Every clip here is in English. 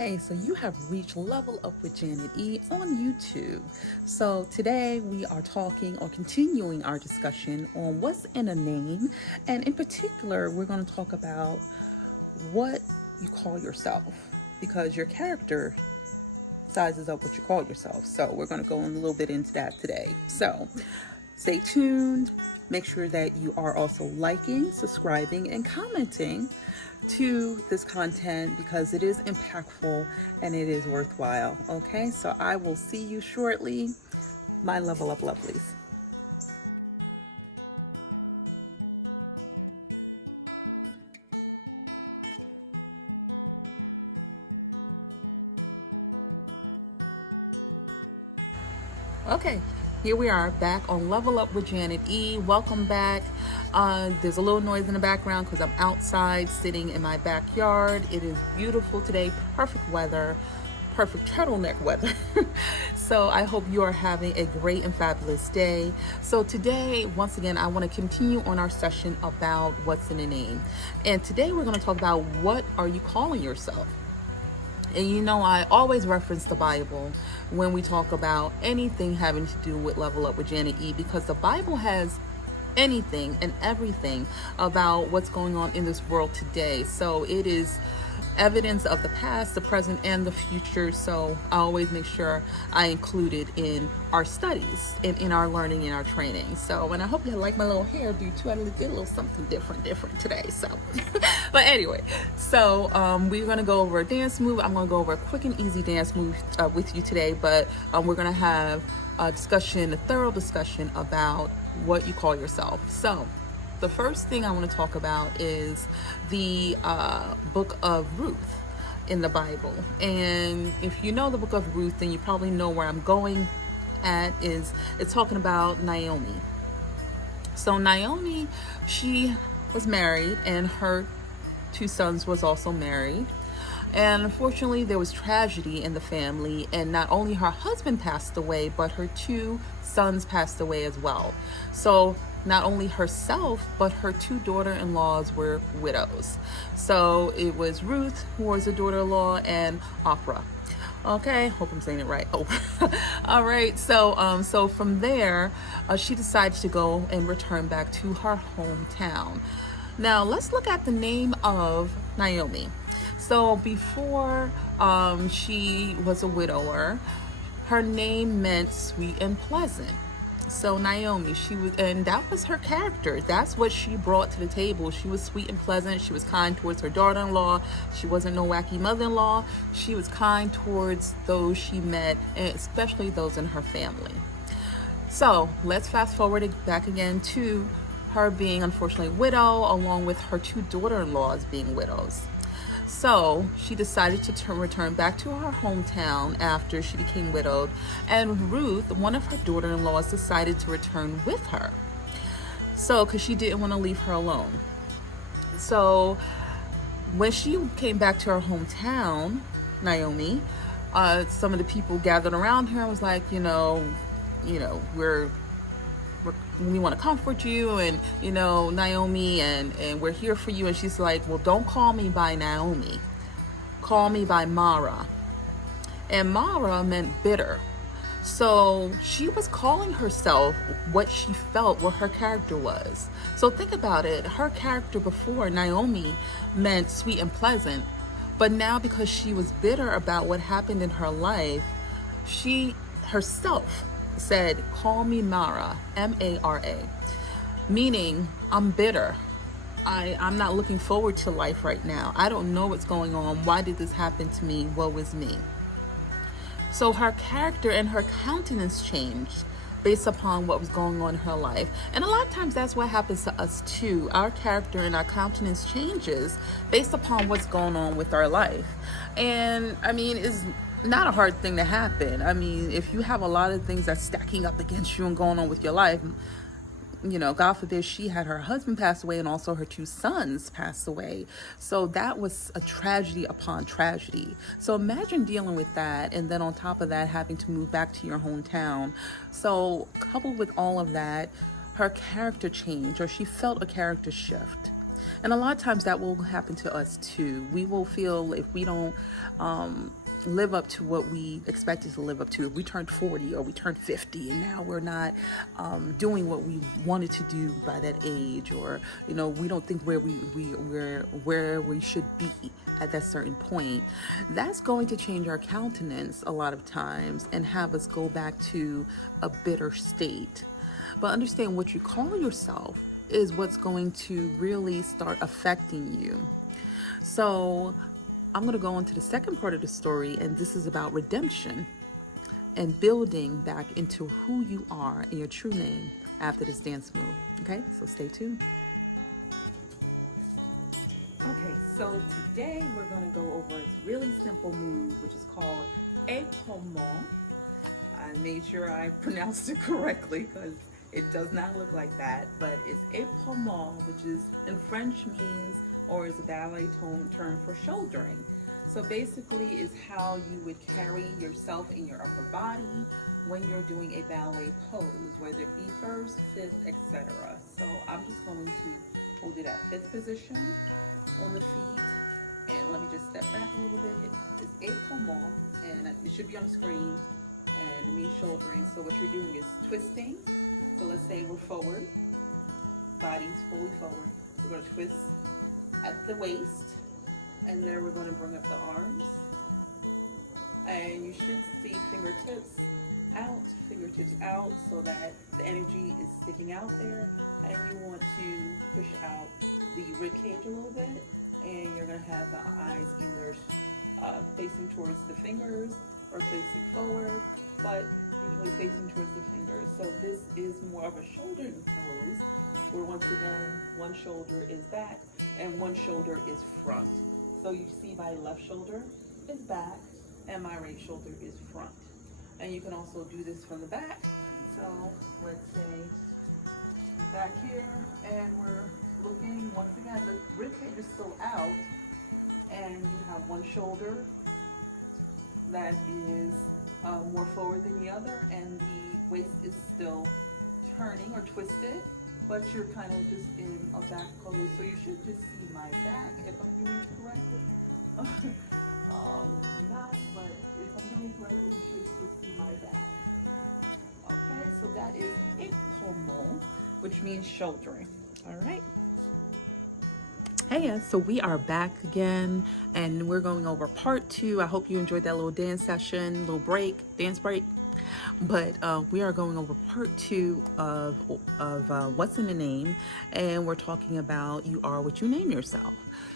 Hey, so you have reached Level Up with Janet E on YouTube. So today we are talking or continuing our discussion on what's in a name. And in particular, we're going to talk about what you call yourself because your character sizes up what you call yourself. So we're going to go a little bit into that today. So stay tuned. Make sure that you are also liking, subscribing, and commenting to this content because it is impactful and it is worthwhile. Okay, so I will see you shortly, my Level Up Lovelies. Okay, here we are back on Level Up with Janet E. Welcome back. There's a little noise in the background because I'm outside sitting in my backyard. It is beautiful today, perfect weather, perfect turtleneck weather. So I hope you are having a great and fabulous day. So today, once again, I want to continue on our session about what's in a name. And today we're going to talk about what are you calling yourself? And I always reference the Bible when we talk about anything having to do with Level Up with Janet E because the Bible has anything and everything about what's going on in this world today. So it is evidence of the past, the present, and the future. So I always make sure I include it in our studies, in our learning, in our training. So, and I hope you like my little hairdo too. I did a little something different today. So, but anyway, so we're gonna go over a dance move. I'm gonna go over a quick and easy dance move with you today. But we're gonna have a thorough discussion about what you call yourself. So the first thing I want to talk about is the book of Ruth in the Bible. And if you know the book of Ruth, then you probably know where I'm going at. It's talking about Naomi. So Naomi, she was married and her two sons was also married. And unfortunately, there was tragedy in the family, and not only her husband passed away, but her two sons passed away as well. So not only herself, but her two daughter-in-laws were widows. So it was Ruth, who was a daughter-in-law, and Oprah. Okay, hope I'm saying it right. Oh, all right. So from there, she decided to go and return back to her hometown. Now let's look at the name of Naomi. So before she was a widower, her name meant sweet and pleasant. So Naomi, and that was her character. That's what she brought to the table. She was sweet and pleasant. She was kind towards her daughter-in-law. She wasn't no wacky mother-in-law. She was kind towards those she met, and especially those in her family. So let's fast forward back again to her being unfortunately widow, along with her two daughter-in-laws being widows. So she decided to return back to her hometown after she became widowed, and Ruth, one of her daughter-in-laws, decided to return with her. So, because she didn't want to leave her alone. So when she came back to her hometown, Naomi, some of the people gathered around her and was like, we want to comfort you, and Naomi, and we're here for you. And she's like, well, don't call me by Naomi, call me by Mara. And Mara meant bitter. So she was calling herself what she felt, what her character was. So think about it. Her character before, Naomi, meant sweet and pleasant, but now because she was bitter about what happened in her life, she herself said, call me Mara, Mara, meaning I'm bitter. I'm not looking forward to life right now. I don't know what's going on. Why did this happen to me? Woe is me. So her character and her countenance changed based upon what was going on in her life. And a lot of times that's what happens to us too. Our character and our countenance changes based upon what's going on with our life. And I mean, it's not a hard thing to happen. I mean, if you have a lot of things that's stacking up against you and going on with your life, God forbid, she had her husband pass away and also her two sons pass away. So that was a tragedy upon tragedy. So imagine dealing with that, and then on top of that, having to move back to your hometown. So coupled with all of that, her character changed, or she felt a character shift. And a lot of times that will happen to us too. We will feel if we don't live up to what we expected to live up to. If we turned 40 or we turned 50 and now we're not doing what we wanted to do by that age, or we don't think where we should be at that certain point, that's going to change our countenance a lot of times and have us go back to a bitter state. But understand what you call yourself is what's going to really start affecting you. So I'm going to go into the second part of the story, and this is about redemption and building back into who you are and your true name after this dance move. Okay, so stay tuned. Okay, so today we're going to go over a really simple move, which is called épaulement. I made sure I pronounced it correctly because it does not look like that, but it's épaulement, which is in French means, or is a ballet term for shouldering. So basically is how you would carry yourself in your upper body when you're doing a ballet pose, whether it be first, fifth, etc. So I'm just going to hold it at fifth position on the feet. And let me just step back a little bit. It's épaulement, and it should be on the screen, and it means shouldering. So what you're doing is twisting. So let's say we're forward, body's fully forward. We're going to twist at the waist, and then we're going to bring up the arms. And you should see fingertips out, so that the energy is sticking out there. And you want to push out the rib cage a little bit, and you're going to have the eyes either facing towards the fingers or facing forward, but usually facing towards the fingers. So this is more of a shoulder pose, where once again, one shoulder is back and one shoulder is front. So you see my left shoulder is back and my right shoulder is front. And you can also do this from the back. So let's say back here, and we're looking, once again, the rib cage is still out, and you have one shoulder that is more forward than the other, and the waist is still turning or twisted, but you're kind of just in a back pose. So you should just see my back if I'm doing it correctly. Not, but if I'm doing it correctly, you should just see my back. Okay, so that is épaulement, which means shouldering. All right. Hey, so we are back again, and we're going over part 2. I hope you enjoyed that little dance session, little break, dance break. But we are going over part 2 of What's in the Name, and we're talking about you are what you name yourself.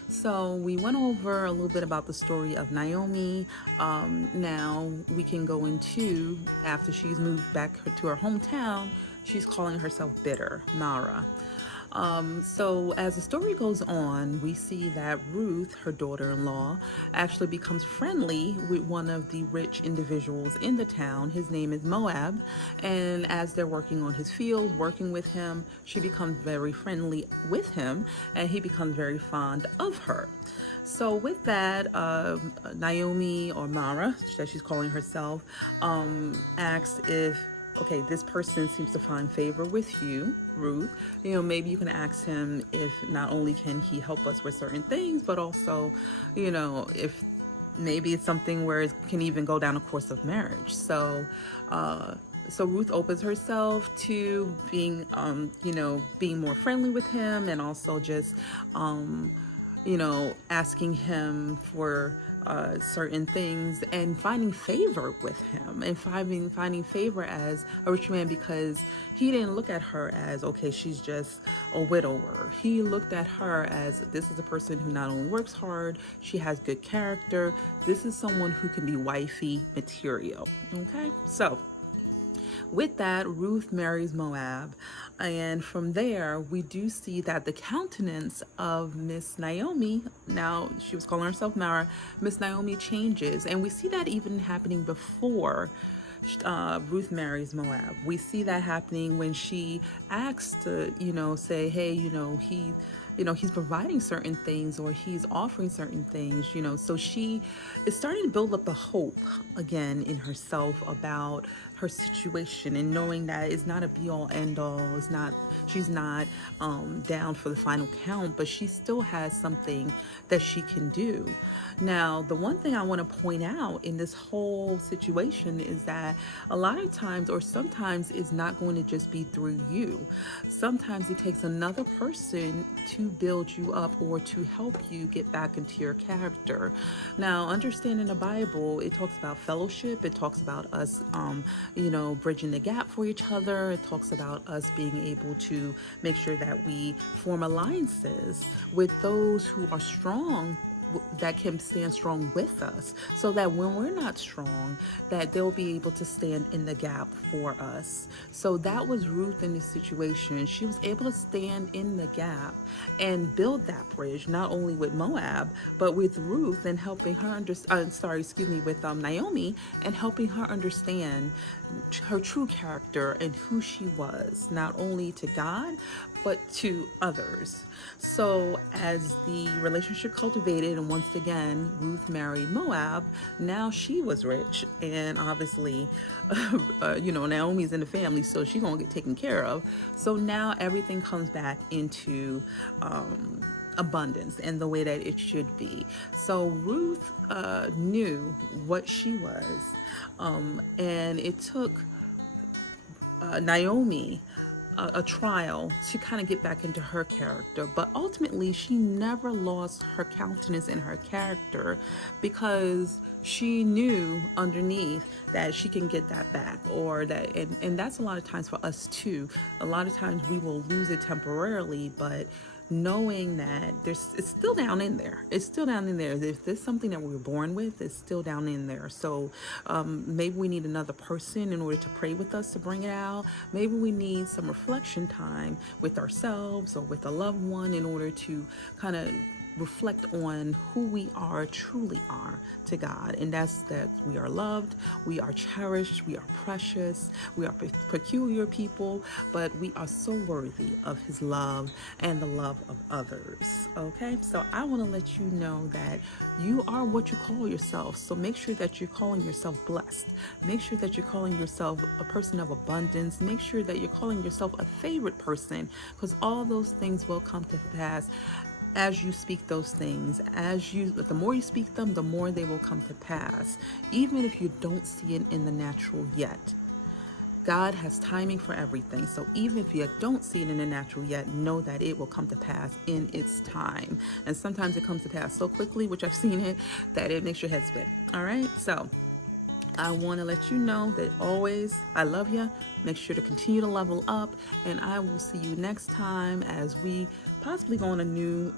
So we went over a little bit about the story of Naomi. Now we can go into, after she's moved back to her hometown, she's calling herself bitter, Mara. So as the story goes on, we see that Ruth, her daughter-in-law, actually becomes friendly with one of the rich individuals in the town. His name is Moab. And as they're working on his field, working with him, she becomes very friendly with him, and he becomes very fond of her. So with that, Naomi, or Mara, that she's calling herself, asks if, okay, this person seems to find favor with you, Ruth. Maybe you can ask him if not only can he help us with certain things, but also, if maybe it's something where it can even go down a course of marriage. So Ruth opens herself to being, being more friendly with him, and also just, asking him for certain things, and finding favor with him, and finding favor as a rich man, because he didn't look at her as, okay, she's just a widower. He looked at her as, this is a person who not only works hard, she has good character. This is someone who can be wifey material. Okay, so with that, Ruth marries Moab, and from there we do see that the countenance of Miss Naomi, now she was calling herself Mara, Miss Naomi changes, and we see that even happening before Ruth marries Moab. We see that happening when she asks to, say, hey, he's providing certain things, or he's offering certain things, so she is starting to build up the hope again in herself about her situation, and knowing that it's not a be all end all. It's not, she's not down for the final count, but she still has something that she can do. Now, the one thing I want to point out in this whole situation is that a lot of times, or sometimes, it's not going to just be through you. Sometimes it takes another person to build you up or to help you get back into your character. Now, understand in the Bible, it talks about fellowship. It talks about us, bridging the gap for each other. It talks about us being able to make sure that we form alliances with those who are strong, that can stand strong with us, so that when we're not strong, that they'll be able to stand in the gap for us. So that was Ruth in this situation. She was able to stand in the gap and build that bridge, not only with Moab, but with Ruth, and helping her with Naomi, and helping her understand her true character and who she was, not only to God, but to others. So as the relationship cultivated, and once again, Ruth married Moab, now she was rich, and obviously, Naomi's in the family, so she's gonna get taken care of. So now everything comes back into abundance and the way that it should be. So Ruth knew what she was, and it took Naomi a trial to kind of get back into her character, but ultimately she never lost her countenance and her character, because she knew underneath that she can get that back, or that, and that's a lot of times for us too. A lot of times we will lose it temporarily, but knowing that it's still down in there. It's still down in there. If there's something that we were born with, it's still down in there. So maybe we need another person in order to pray with us to bring it out. Maybe we need some reflection time with ourselves or with a loved one in order to kind of reflect on who we truly are to God, and that's that we are loved, we are cherished, we are precious, we are peculiar people, but we are so worthy of His love and the love of others. Okay, so I want to let you know that you are what you call yourself. So make sure that you're calling yourself blessed. Make sure that you're calling yourself a person of abundance. Make sure that you're calling yourself a favorite person, because all those things will come to pass as you speak those things. The more you speak them, the more they will come to pass, even if you don't see it in the natural yet. God has timing for everything. So even if you don't see it in the natural yet, know that it will come to pass in its time. And sometimes it comes to pass so quickly, which I've seen it, that it makes your head spin. All right, so I want to let you know that always I love you. Make sure to continue to level up, and I will see you next time as we possibly go on a new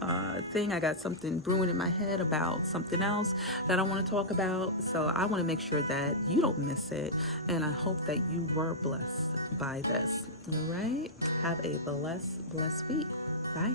thing. I got something brewing in my head about something else that I want to talk about. So I want to make sure that you don't miss it, and I hope that you were blessed by this. All right. Have a blessed week. Bye.